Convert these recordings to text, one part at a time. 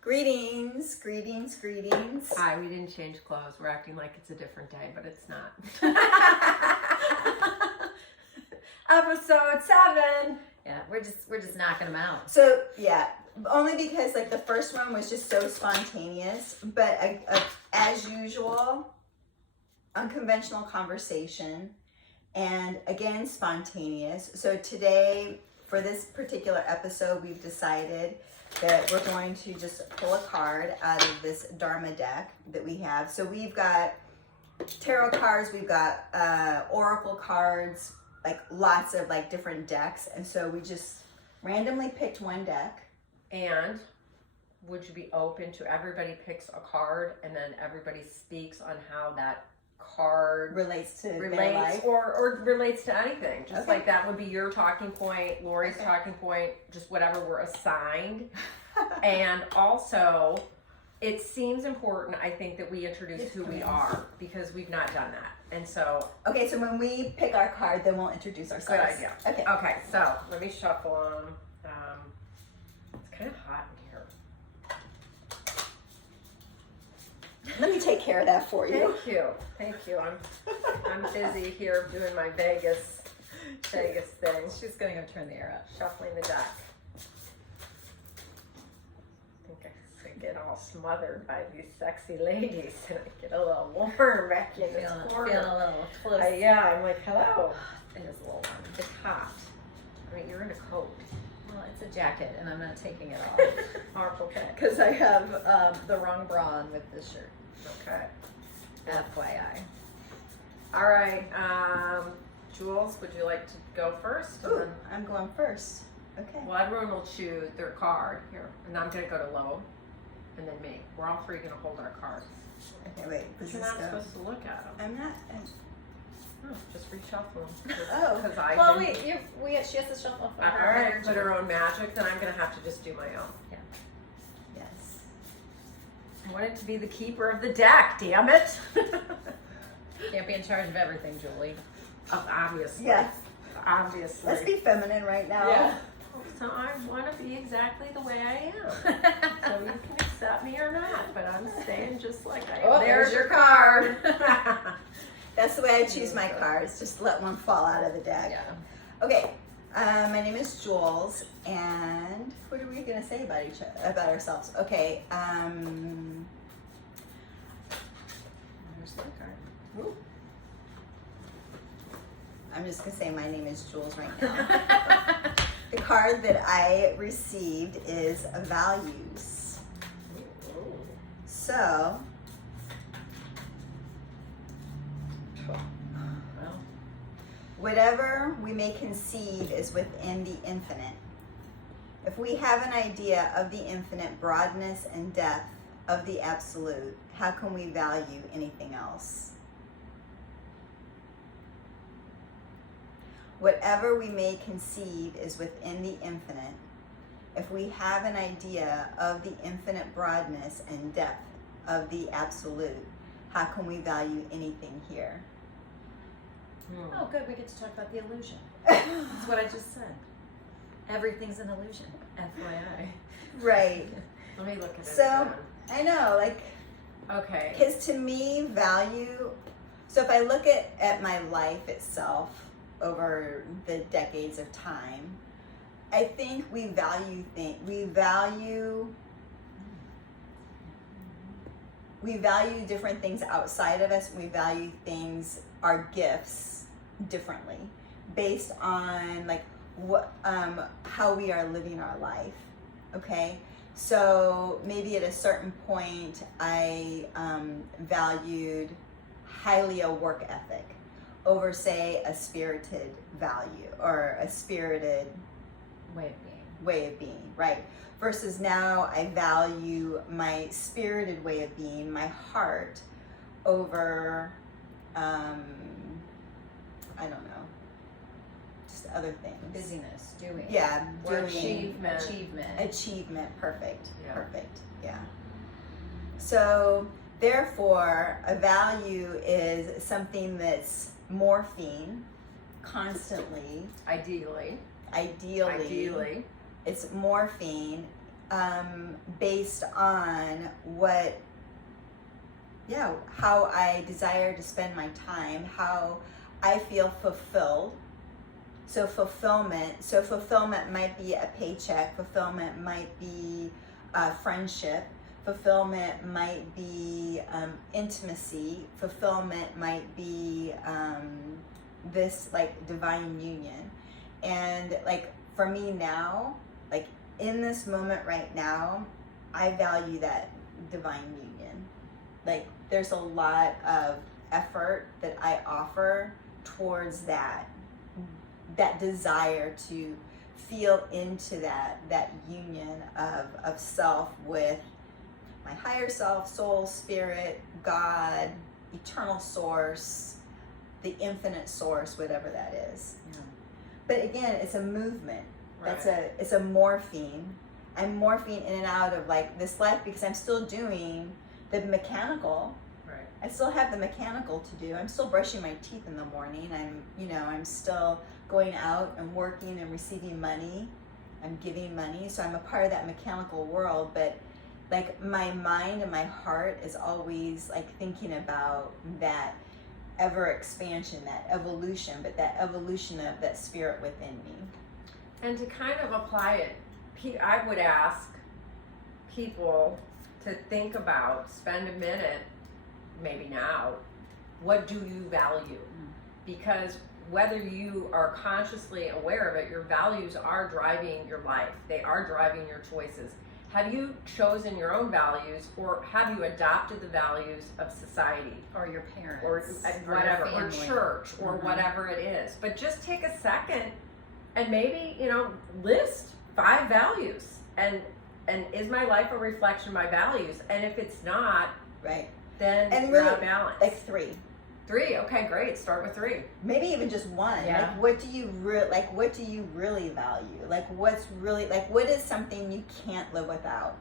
Greetings, greetings, greetings. Hi, we didn't change clothes. We're acting like it's a different day, but it's not. Episode 7. Yeah, we're just knocking them out. So yeah, only because like the first one was just so spontaneous, but as usual, unconventional conversation, and again spontaneous. So today, for this particular episode, we've decided that we're going to just pull a card out of this Dharma deck that we have. So we've got tarot cards, we've got oracle cards, like lots of like different decks, and so we just randomly picked one deck. And would you be open to everybody picks a card and then everybody speaks on how that card relates to their relates life? or relates to anything? Just Okay. like that would be your talking point, Laurie's talking point, just whatever we're assigned. And also, it seems important, I think, that we introduce who we are, because we've not done that. And so, Okay, so when we pick our card, then we'll introduce good ourselves. idea. Okay. Okay, so let me shuffle them. It's kind of hot in here. Let me take care of that for you. Thank you. I'm busy here doing my Vegas thing. She's gonna go turn the air up. Shuffling the deck. I think I get all smothered by these sexy ladies, and I get a little warm back in this corner. Feeling a little close. Yeah, I'm like, hello. It is a little warm. It's hot. I mean, you're in a coat. Well, it's a jacket, and I'm not taking it off Okay. because I have the wrong bra on with this shirt. Okay. FYI. All right. Jules, would you like to go first? And Ooh, then- I'm going first. Okay. Well, everyone will choose their card here, and I'm going to go to low, and then me. We're all three going to hold our cards. Okay, wait. This You're is not supposed to look at them. I'm not. Oh, just reshuffle them. Oh. Because I Well, didn't. she has to shuffle from All her right, energy. put her own magic, then I'm going to have to just do my own. Yes. I want it to be the keeper of the deck, damn it. Can't be in charge of everything, Julie. Obviously. Yeah. Obviously. Let's be feminine right now. Yeah. So I want to be exactly the way I am. So you can accept me or not, but I'm staying just like I am. Oh, there's your card. That's the way I choose my cards. Just let one fall out of the deck. Yeah. Okay. My name is Jules, and what are we gonna say about ourselves? Okay. There's the card. Ooh. I'm just gonna say my name is Jules right now. The card that I received is values. So, Well, whatever we may conceive is within the infinite. If we have an idea of the infinite broadness and depth of the absolute, how can we value anything else? Whatever we may conceive is within the infinite. If we have an idea of the infinite broadness and depth of the absolute, how can we value anything here? oh, good. We get to talk about the illusion. That's what I just said. Everything's an illusion. FYI. Right. Let me look at it. So, I know, like, again. Okay. because to me, value, so if I look at my life itself over the decades of time, I think we value different things outside of us. We value things, our gifts, differently based on like what how we are living our life. Okay, so maybe at a certain point I valued highly a work ethic over, say, a spirited value or a spirited way of being, right? Versus now I value my spirited way of being, my heart, over, I don't know, just other things. Busyness, doing. Yeah, Work, doing. achievement. Achievement, perfect, Yeah. perfect, yeah. So, therefore, a value is something that's morphing constantly. Ideally. It's morphing based on how I desire to spend my time, how I feel fulfilled. So fulfillment might be a paycheck, fulfillment might be friendship, fulfillment might be intimacy, fulfillment might be this like divine union. And like for me now, like in this moment right now, I value that divine union. Like there's a lot of effort that I offer towards that desire to feel into that union of self with my higher self, soul, spirit, God, eternal source, the infinite source, whatever that is. Yeah. But again, it's a movement. Right. It's a morphine. I'm morphing in and out of like this life because I'm still doing the mechanical. Right. I still have the mechanical to do. I'm still brushing my teeth in the morning. I'm still going out and working and receiving money. I'm giving money. So I'm a part of that mechanical world, but like my mind and my heart is always like thinking about that ever expansion, that evolution, but that evolution of that spirit within me. And to kind of apply it, I would ask people to think about, spend a minute, maybe now, what do you value? Because whether you are consciously aware of it, your values are driving your life. They are driving your choices. Have you chosen your own values, or have you adopted the values of society? Or your parents. Or whatever, your or family. church, or whatever it is. But just take a second and maybe, list 5 values. And is my life a reflection of my values? And if it's not, Right. then And you're really, out of balance. like 3. 3, okay, great. Start with 3. Maybe even just 1. Yeah. Like what do you really value? Like what is something you can't live without?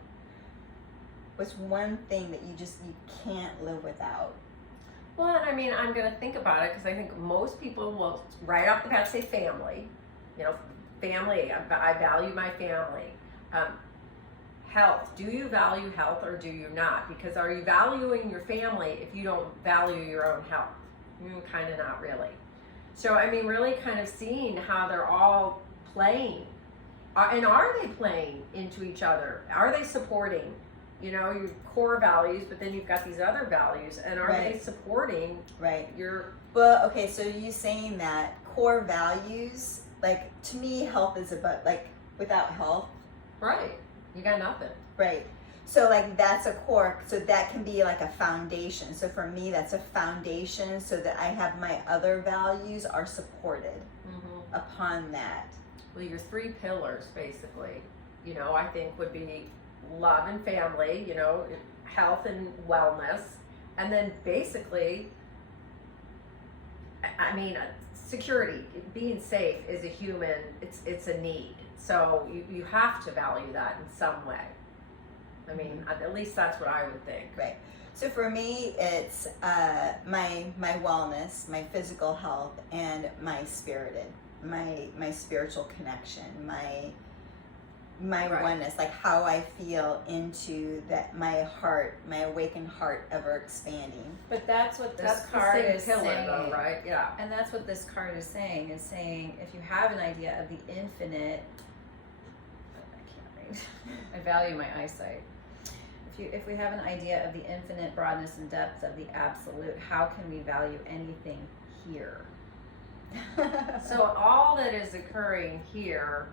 What's one thing that you can't live without? Well, and I mean, I'm going to think about it because I think most people will right off the bat say family. Family, I value my family. Health, do you value health or do you not? Because are you valuing your family if you don't value your own health? Kind of not really. So, I mean, really kind of seeing how they're all playing. And are they playing into each other? Are they supporting, your core values, but then you've got these other values, and are Right. they supporting Right. your... Well, okay, so you saying that core values, like to me, health is about like without health, Right. You got nothing. right? So like that's a core, so that can be like a foundation. So for me, that's a foundation so that I have my other values are supported upon that. Well, your 3 pillars, basically, I think would be love and family, health and wellness, and then basically, I mean, security, being safe is a human, it's a need. So you have to value that in some way. I mean, at least that's what I would think. Right. So for me, it's my wellness, my physical health, and my my spiritual connection, my Right. oneness, like how I feel into that, my heart, my awakened heart ever expanding. But that's what this That's the card same is pillar, saying. though, right? Yeah. And that's what this card is saying if you have an idea of the infinite, I can't read. I value my eyesight. If we have an idea of the infinite broadness and depth of the absolute, how can we value anything here? So all that is occurring here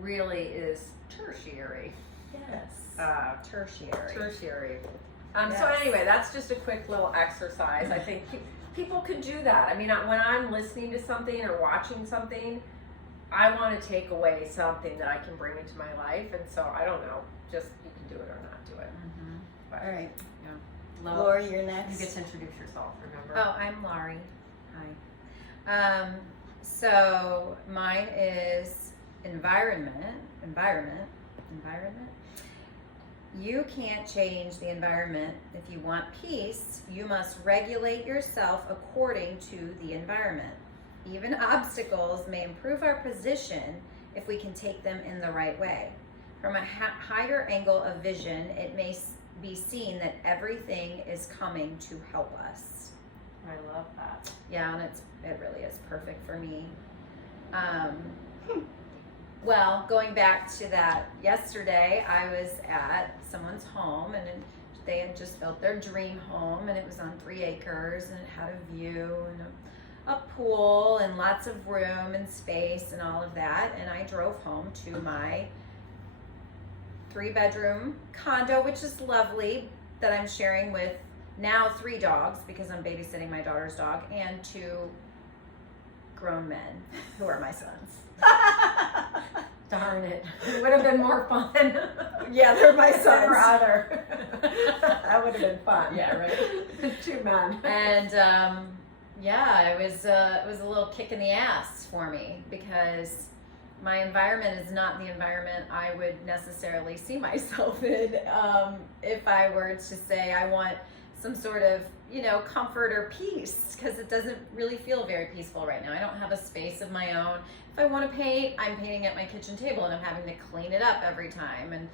really is tertiary. Yes. Tertiary. Tertiary. So Yes. anyway, that's just a quick little exercise. I think people can do that. I mean, when I'm listening to something or watching something, I want to take away something that I can bring into my life. And so I don't know, just you can do it or not do it. But, All right, Love, Laurie, you're you next. get to introduce yourself, remember? Oh, I'm Laurie. Hi. So mine is environment. You can't change the environment. If you want peace, you must regulate yourself according to the environment. Even obstacles may improve our position if we can take them in the right way. From a higher angle of vision, it may be seen that everything is coming to help us. I love that. Yeah, and it really is perfect for me. Well, going back to that, yesterday I was at someone's home, and they had just built their dream home, and it was on 3 acres, and it had a view and a pool and lots of room and space and all of that. And I drove home to my 3-bedroom condo, which is lovely, that I'm sharing with now 3 dogs because I'm babysitting my daughter's dog, and 2 grown men who are my sons. Darn it. It would have been more fun. Yeah, they're my Some or sons. other. That would have been fun. Yeah, right. 2 men. And yeah, it was a little kick in the ass for me, because my environment is not the environment I would necessarily see myself in. If I were to say I want some sort of, comfort or peace, because it doesn't really feel very peaceful right now. I don't have a space of my own. If I want to paint, I'm painting at my kitchen table, and I'm having to clean it up every time. And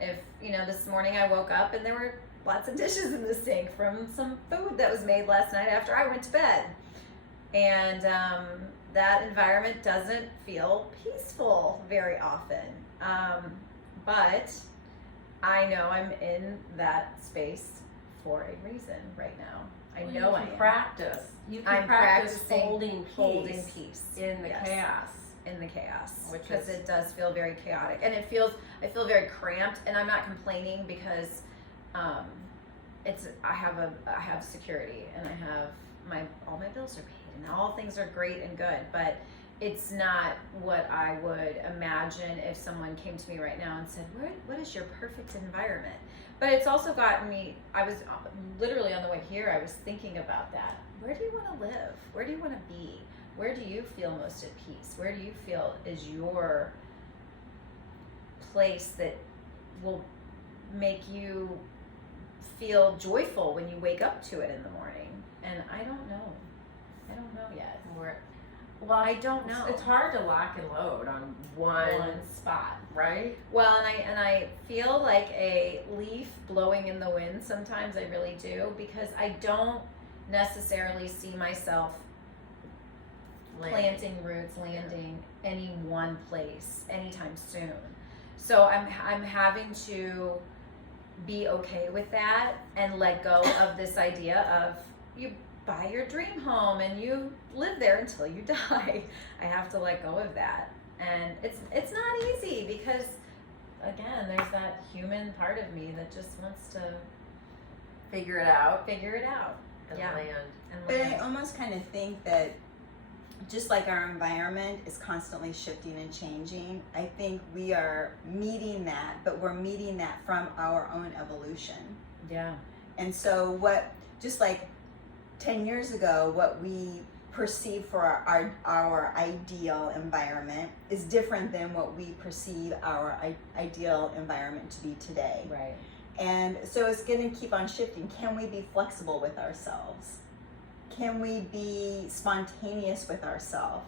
if, this morning I woke up and there were lots of dishes in the sink from some food that was made last night after I went to bed. And that environment doesn't feel peaceful very often. But I know I'm in that space for a reason right now. I know I am. Practice. You can I'm practice practicing holding peace in the yes. chaos. In the chaos, Which because is- it does feel very chaotic, and I feel very cramped. And I'm not complaining, because I have security, and I have all my bills are paid, and all things are great and good. But it's not what I would imagine if someone came to me right now and said, "What is your perfect environment?" But it's also gotten me. I was literally on the way here. I was thinking about that. Where do you want to live? Where do you want to be? Where do you feel most at peace? Where do you feel is your place that will make you feel joyful when you wake up to it in the morning? And I don't know. I don't know yet. Well, I don't know. It's hard to lock and load on one spot. right? Well, and I feel like a leaf blowing in the wind sometimes. I really do, because I don't necessarily see myself planting roots, landing any one place anytime soon. So I'm having to be okay with that and let go of this idea of you buy your dream home and you live there until you die. I have to let go of that. And it's not easy, because again, there's that human part of me that just wants to Figure it out and and land. But I almost kind of think that just like our environment is constantly shifting and changing, I think we are meeting that, but we're meeting that from our own evolution. Yeah. And so just like 10 years ago, what we perceive for our ideal environment is different than what we perceive our ideal environment to be today. Right. And so it's going to keep on shifting. Can we be flexible with ourselves? Can we be spontaneous with ourselves?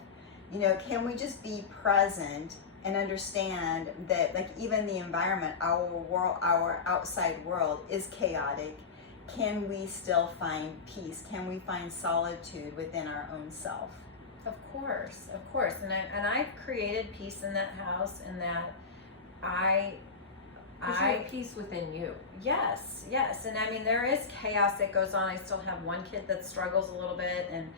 Can we just be present and understand that, like, even the environment, our world, our outside world is chaotic. Can we still find peace? Can we find solitude within our own self? Of course. And I created peace in that house, and that I have peace within you. Yes. And I mean, there is chaos that goes on. I still have one kid that struggles a little bit, and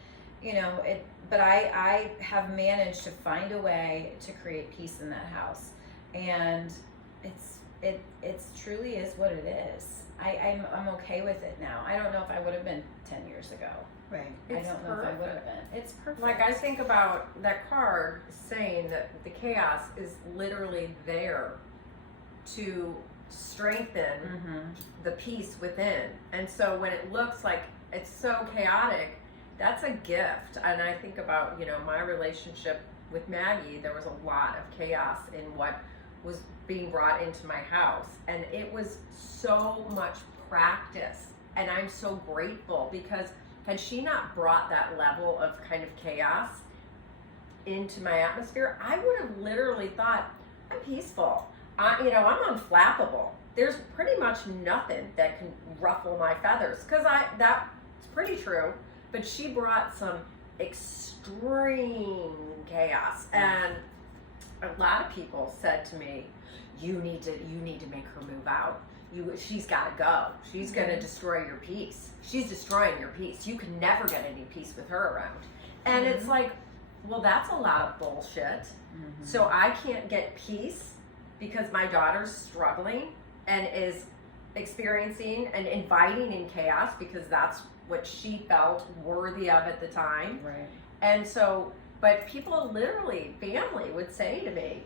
but I have managed to find a way to create peace in that house. And it's truly is what it is. I'm okay with it now. I don't know if I would have been 10 years ago. Right. I don't know if I would have been. It's perfect. Like, I think about that card saying that the chaos is literally there to strengthen the peace within. And so when it looks like it's so chaotic, that's a gift. And I think about, my relationship with Maggie, there was a lot of chaos in what was being brought into my house. And it was so much practice. And I'm so grateful, because had she not brought that level of kind of chaos into my atmosphere, I would have literally thought, I'm peaceful. I'm unflappable. There's pretty much nothing that can ruffle my feathers, because that's pretty true. But she brought some extreme chaos, and a lot of people said to me, you need to make her move out. She's got to go. She's going to destroy your peace. She's destroying your peace. You can never get any peace with her around. And it's like, well, that's a lot of bullshit. So I can't get peace because my daughter's struggling and is experiencing and inviting in chaos, because that's what she felt worthy of at the time. Right. And so, but people literally, family would say to me,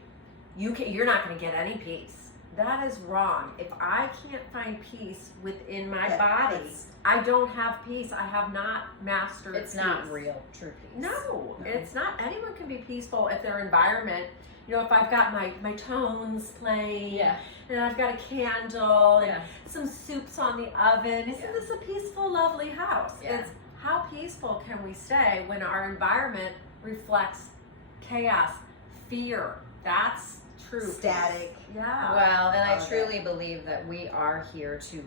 you're not going to get any peace. That is wrong. If I can't find peace within my body, I don't have peace. I have not mastered peace. It's not real, true peace. No, it's not. Anyone can be peaceful if their environment, if I've got my tones playing, and I've got a candle, and some soup's on the oven. Isn't this a peaceful, lovely house? Yeah. It's how peaceful can we stay when our environment reflects chaos, fear? That's true. Static. Peace. Yeah. Well, and I truly believe that we are here to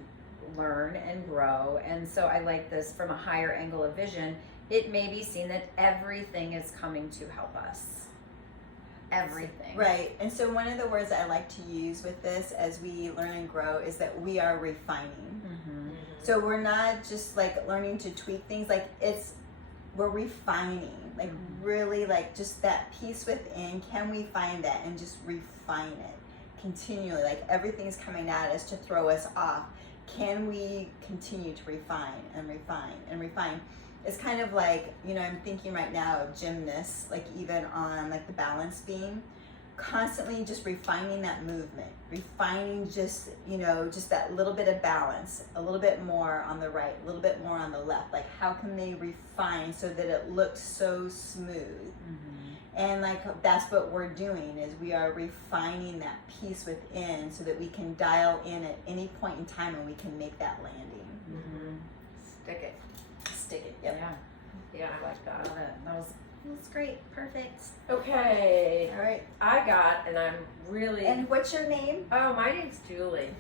learn and grow. And so I like this from a higher angle of vision. It may be seen that everything is coming to help us. Everything. Right. And so one of the words I like to use with this as we learn and grow is that we are refining. So we're not just like learning to tweak things, like we're refining, like really like just that peace within. Can we find that and just refine it continually? Like everything's coming at us to throw us off. Can we continue to refine and refine and refine? It's kind of like, I'm thinking right now of gymnasts, like even on like the balance beam, constantly just refining that movement, refining just that little bit of balance, a little bit more on the right, a little bit more on the left. Like how can they refine so that it looks so smooth? And like that's what we're doing, is we are refining that peace within so that we can dial in at any point in time and we can make that landing. Stick it. Yep. Yeah, I like that. That was great. Perfect. Okay. All right. I got, and I'm really. And what's your name? Oh, my name's Julie.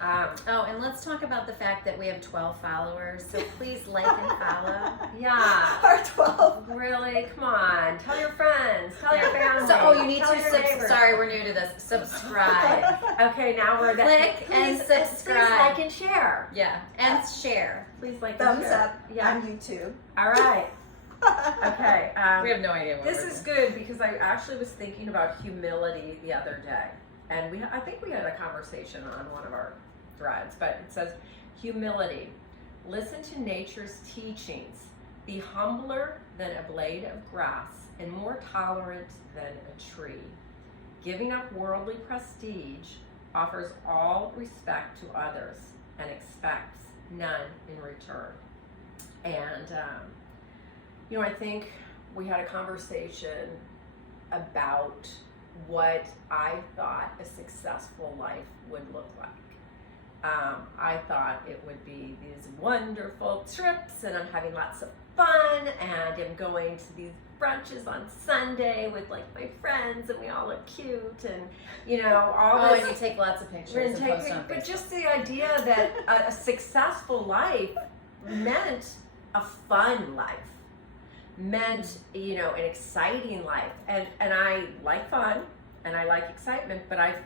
And let's talk about the fact that we have 12 followers, so please like and follow. Yeah. Our 12. Really? Come on. Tell your friends. Tell your family. So, you need tell to your neighbors. sorry, we're new to this. Subscribe. Okay, now we're Click and subscribe. Please like and share. Yeah, and share. Please like Thumbs and share. up on YouTube. All right. Okay. We have no idea what this is good because I actually was thinking about humility the other day, and I think we had a conversation on one of our threads, but it says humility. Listen to nature's teachings. Be humbler than a blade of grass and more tolerant than a tree. Giving up worldly prestige, offers all respect to others and expects none in return. And I think we had a conversation about what I thought a successful life would look like. I thought it would be these wonderful trips, and I'm having lots of fun, and I'm going to these brunches on Sunday with like my friends, and we all look cute, and all this. And you take lots of pictures and post on Facebook. But just the idea that a successful life meant a fun life, meant an exciting life, and I like fun and I like excitement, but I've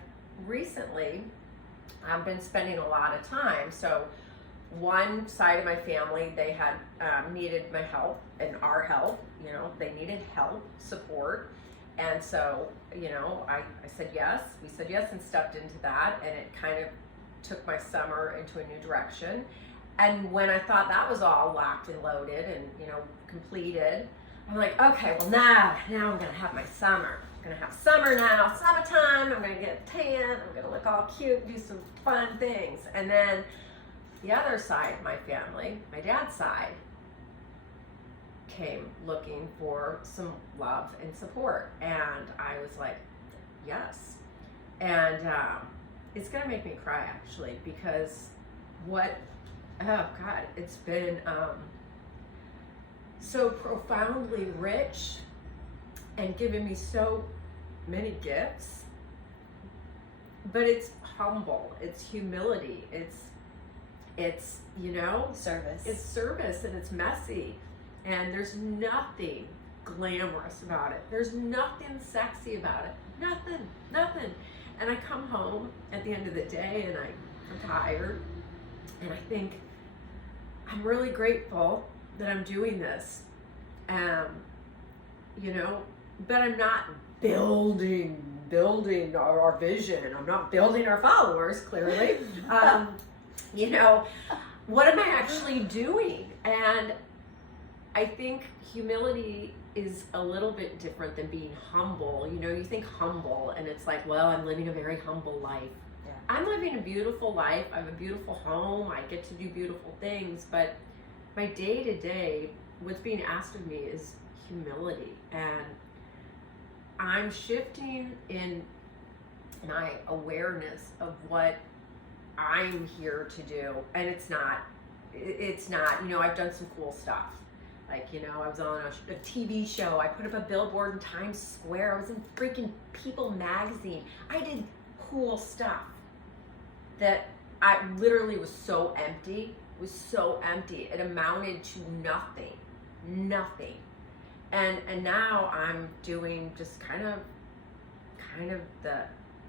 recently been spending a lot of time. So one side of my family, they had needed my help and our help. They needed help, support, and so I said yes. We said yes and stepped into that, and it kind of took my summer into a new direction. And when I thought that was all locked and loaded and completed, I'm like, okay, well now I'm gonna have my summer. I'm gonna have summer now, summertime. I'm gonna get tan. I'm gonna look all cute, do some fun things. And then the other side of my family, my dad's side, came looking for some love and support, and I was like, yes. And it's gonna make me cry actually, because it's been so profoundly rich and given me so many gifts. but it's humble, it's humility, it's you know, Service. it's service, and it's messy, and there's nothing glamorous about it. There's nothing sexy about it. Nothing. And I come home at the end of the day and I'm tired, and I think I'm really grateful that I'm doing this. You know, but I'm not building our vision. I'm not building our followers, clearly. You know, what am I actually doing? And I think humility is a little bit different than being humble. You know, you think humble and it's like, well, I'm living a very humble life. Yeah. I'm living a beautiful life. I have a beautiful home. I get to do beautiful things. But my day to day, what's being asked of me is humility. And I'm shifting in my awareness of what I'm here to do. And it's not, you know, I've done some cool stuff. Like, you know, I was on a TV show. I put up a billboard in Times Square. I was in freaking People magazine. I did cool stuff that I literally was so empty. It was so empty. It amounted to nothing. And now I'm doing just kind of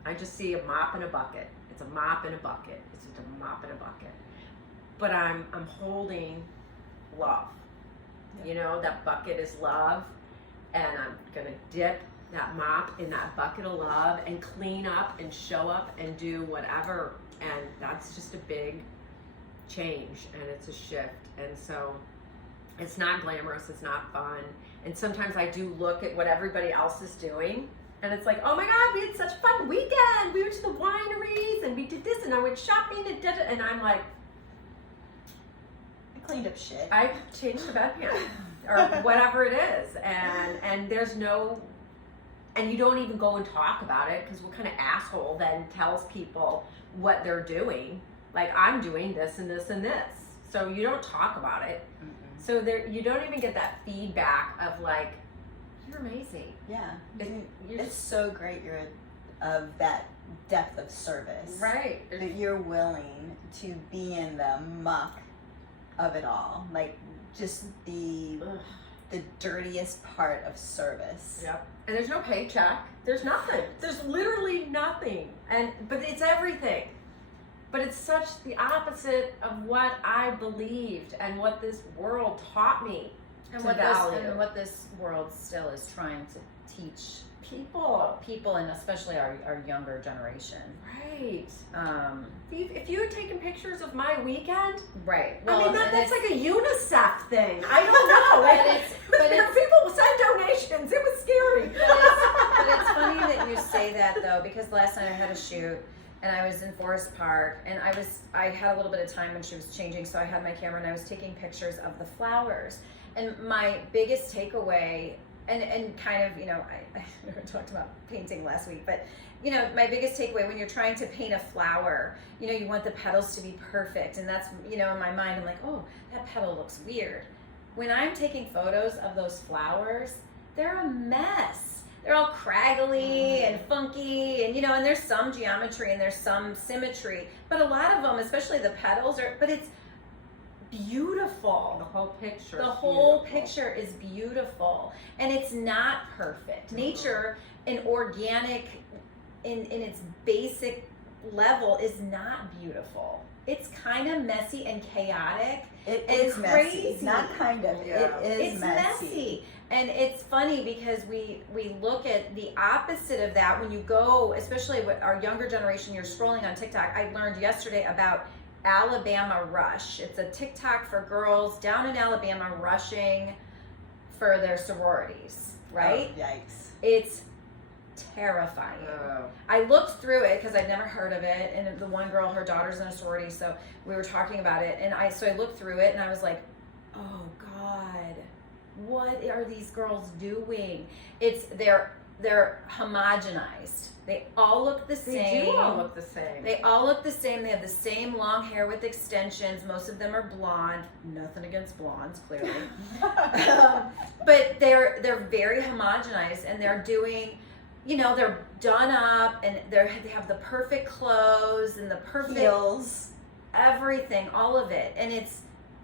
I just see a mop and a bucket. It's a mop and a bucket. It's just a mop and a bucket. But I'm holding love. You know, that bucket is love, and I'm gonna dip that mop in that bucket of love and clean up and show up and do whatever. And that's just a big change, and it's a shift. And so it's not glamorous, it's not fun. And sometimes I do look at what everybody else is doing, and it's like, oh my God, we had such a fun weekend. We went to the wineries and we did this, and I went shopping and did it. And I'm like, Cleaned up shit. I changed the bedpan or whatever it is, and there's no, and you don't even go and talk about it, because what kind of asshole then tells people what they're doing? Like, I'm doing this and this and this, so you don't talk about it. Mm-mm. So there, you don't even get that feedback of like, you're amazing. Yeah, You're it's so great. You're of that depth of service, right. that you're willing to be in the muck of it all, like just the dirtiest part of service. Yep. And there's no paycheck. There's nothing. There's literally nothing. But it's everything. But it's such the opposite of what I believed and what this world taught me And to what value. what this world still is trying to teach people, and especially our younger generation. right? Um, If you had taken pictures of my weekend, right. I mean, and that's it's- like a UNICEF thing. I don't know. but There are people who send donations. It was scary. But it's funny that you say that, though, because last night I had a shoot and I was in Forest Park, and I had a little bit of time when she was changing, so I had my camera and I was taking pictures of the flowers. And my biggest takeaway, and kind of, you know, I talked about painting last week, but you know, my biggest takeaway when you're trying to paint a flower, you know, you want the petals to be perfect, and that's, you know, in my mind I'm like, oh, that petal looks weird. When I'm taking photos of those flowers, they're a mess. They're all craggly and funky, and you know, and there's some geometry and there's some symmetry, but a lot of them, especially the petals, but it's beautiful. The whole picture. The whole picture is beautiful, and it's not perfect. Nature, in organic, in its basic level, is not beautiful. It's kind of messy and chaotic. It and is crazy. messy. Not kind of. Yeah. It is It's messy. And it's funny because we look at the opposite of that when you go, especially with our younger generation. You're scrolling on TikTok. I learned yesterday about Alabama Rush. It's a TikTok for girls down in Alabama rushing for their sororities, right? Oh, yikes. It's terrifying. Oh. I looked through it because I'd never heard of it, and the one girl, her daughter's in a sorority, so we were talking about it, and I looked through it and I was like, oh God, what are these girls doing? They're homogenized. They all look the same. They do all look the same. They all look the same. They have the same long hair with extensions. Most of them are blonde. Nothing against blondes, clearly. But they're very homogenized, and they're doing you know, they're done up and they have the perfect clothes and the perfect Heels. everything, all of it. And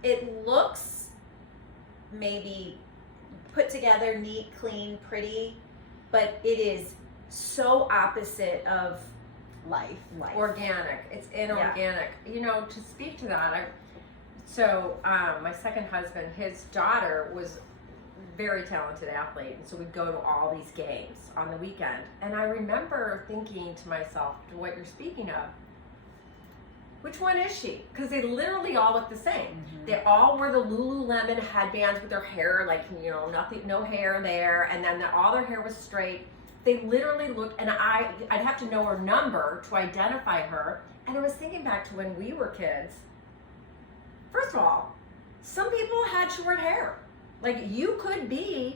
it looks maybe put together, neat, clean, pretty, but it is so opposite of Life. Organic. It's inorganic. You know, to speak to that, my second husband, his daughter was very talented athlete, and so we'd go to all these games on the weekend. And I remember thinking to myself, to what you're speaking of, which one is she? Because they literally all look the same. Mm-hmm. They all wear the Lululemon headbands with their hair, like, you know, nothing, no hair there, and then all their hair was straight. They literally looked, and I'd have to know her number to identify her. And I was thinking back to when we were kids. First of all, some people had short hair. Like, you could be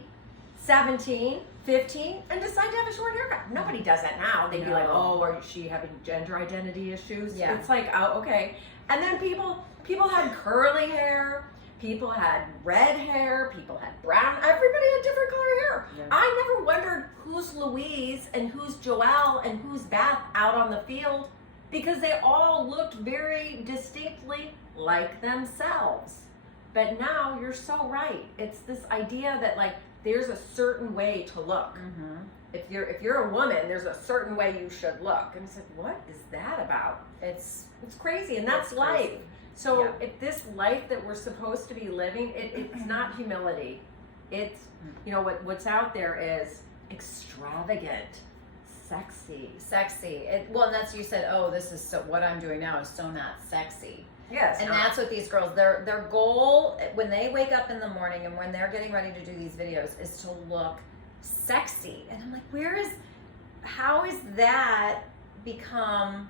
17, 15, and decide to have a short haircut. Nobody does that now. They'd be like, oh, are she having gender identity issues? Yeah. It's like, oh, okay. And then people had curly hair. People had red hair, people had brown, everybody had different color hair. Yeah. I never wondered who's Louise and who's Joelle and who's Beth out on the field, because they all looked very distinctly like themselves. But now you're so right. It's this idea that, like, there's a certain way to look. Mm-hmm. If you're a woman, there's a certain way you should look. And it's like, what is that about? It's crazy, and that's It's life. crazy. So Yeah. if this life that we're supposed to be living, it's not humility. It's, you know, what's out there is extravagant, sexy. well, and that's, you said, oh, this is so, what I'm doing now is so not sexy. Yes. And that's what these girls, their goal when they wake up in the morning and when they're getting ready to do these videos is to look sexy. And I'm like, how is that become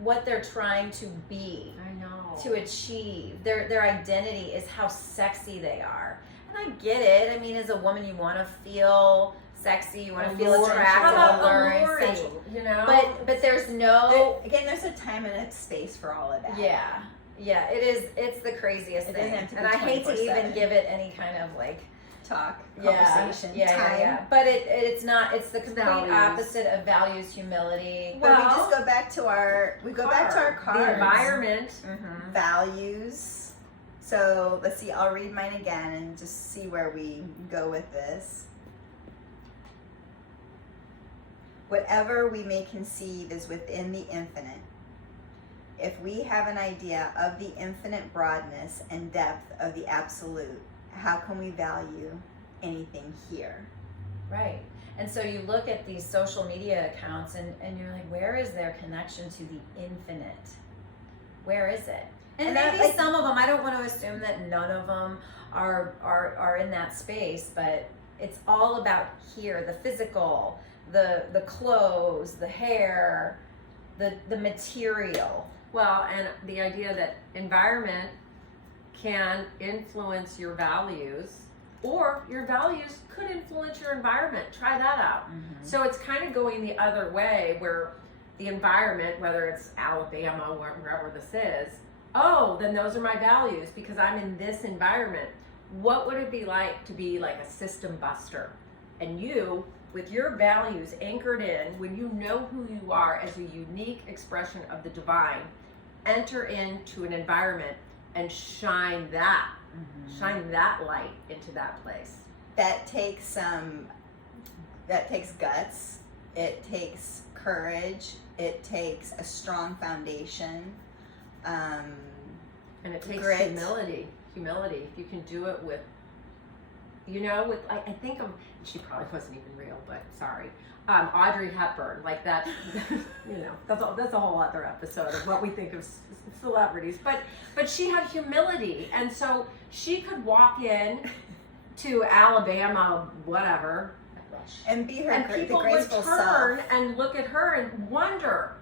what they're trying to be? I know. To achieve. Their identity is how sexy they are. And I get it. I mean, as a woman, you want to feel sexy, you want to feel Alluring. attractive, How about alluring, alluring, sensual. you know? But there's no Again, there's a time and a space for all of that. yeah, it is. It's the craziest It thing, doesn't have to be and I hate to even 24/7. give it any kind of like Talk, yeah, conversation, yeah, time. yeah. But it's not. It's the complete Values. opposite of values, humility. But we Well, just go back to our cards. The environment. Mm-hmm. Values. So let's see, I'll read mine again and just see where we go with this. Whatever we may conceive is within the infinite. If we have an idea of the infinite broadness and depth of the absolute, how can we value anything here? Right. And so you look at these social media accounts and you're like, where is their connection to the infinite? Where is it? And that, maybe some of them, I don't want to assume that none of them are in that space, but it's all about here, the physical, the clothes, the hair, the material. Well, and the idea that environment can influence your values, or your values could influence your environment. Try that out. Mm-hmm. So it's kind of going the other way, where the environment, whether it's Alabama, wherever this is, oh, then those are my values because I'm in this environment. What would it be like to be like a system buster? And you, with your values anchored in, when you know who you are as a unique expression of the divine, enter into an environment and shine that light into that place. That takes guts. It takes courage. It takes a strong foundation. And it takes grit. humility. If you can do it with, I think of, she probably wasn't even real, but sorry. Audrey Hepburn, like that, that's a whole other episode of what we think of celebrities. But she had humility, and so she could walk in to Alabama, whatever, And be her and the people would graceful turn self. and look at her and wonder,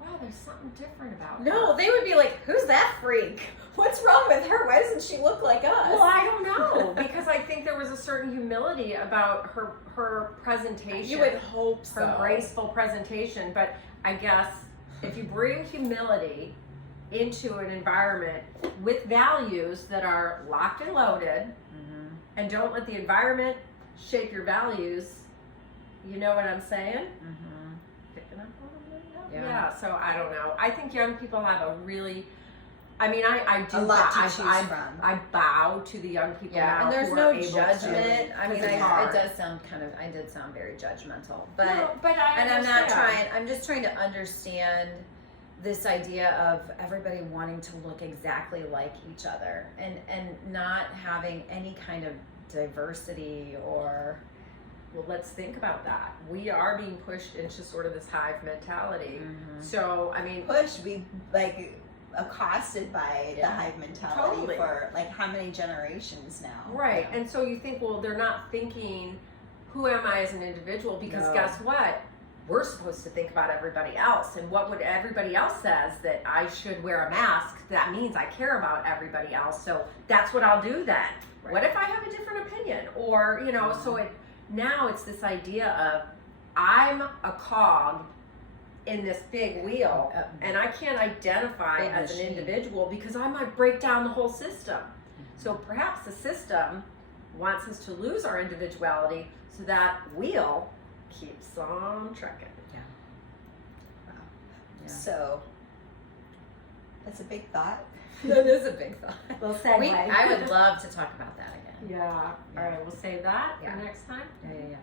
wow, there's something different about her. No, they would be like, who's that freak? What's wrong with her? Why doesn't she look like us? Well, I don't know, because I think there was a certain humility about her presentation. You would hope so. Her graceful presentation, but I guess if you bring humility into an environment with values that are locked and loaded, and don't let the environment shape your values, You know what I'm saying? Mm-hmm. Picking up on it? Yeah. So I don't know. I think young people have a really, I mean, I do A lot to I, choose I, from. I bow to the young people Yeah, now and there's who no are able judgment. to, I mean, it's it hard. does sound I did sound very judgmental, but No, but I and I'm not understand. I'm just trying to understand this idea of everybody wanting to look exactly like each other and not having any kind of diversity or Well, let's think about that. We are being pushed into sort of this hive mentality. Mhm. So, I mean, We like accosted by the hive mentality Totally. for like how many generations now? right. Yeah. And so you think, well, they're not thinking, who am I as an individual? Because No. guess what? We're supposed to think about everybody else. And what would everybody else says that I should wear a mask? That means I care about everybody else. So that's what I'll do then. Right. What if I have a different opinion? Or, you know, so now it's this idea of I'm a cog in this big wheel and I can't identify Big as machine. an individual because I might break down the whole system. So perhaps the system wants us to lose our individuality so that wheel keeps on trucking. Yeah. So that's a big thought. That is a big thought. We'll segue. I would love to talk about that again. Yeah. All right. We'll save that Yeah. for next time. Yeah.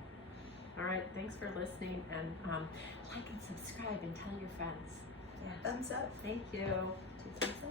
All right. Thanks for listening and like and subscribe and tell your friends. Yeah. Thumbs up. Thank you. Two thumbs up.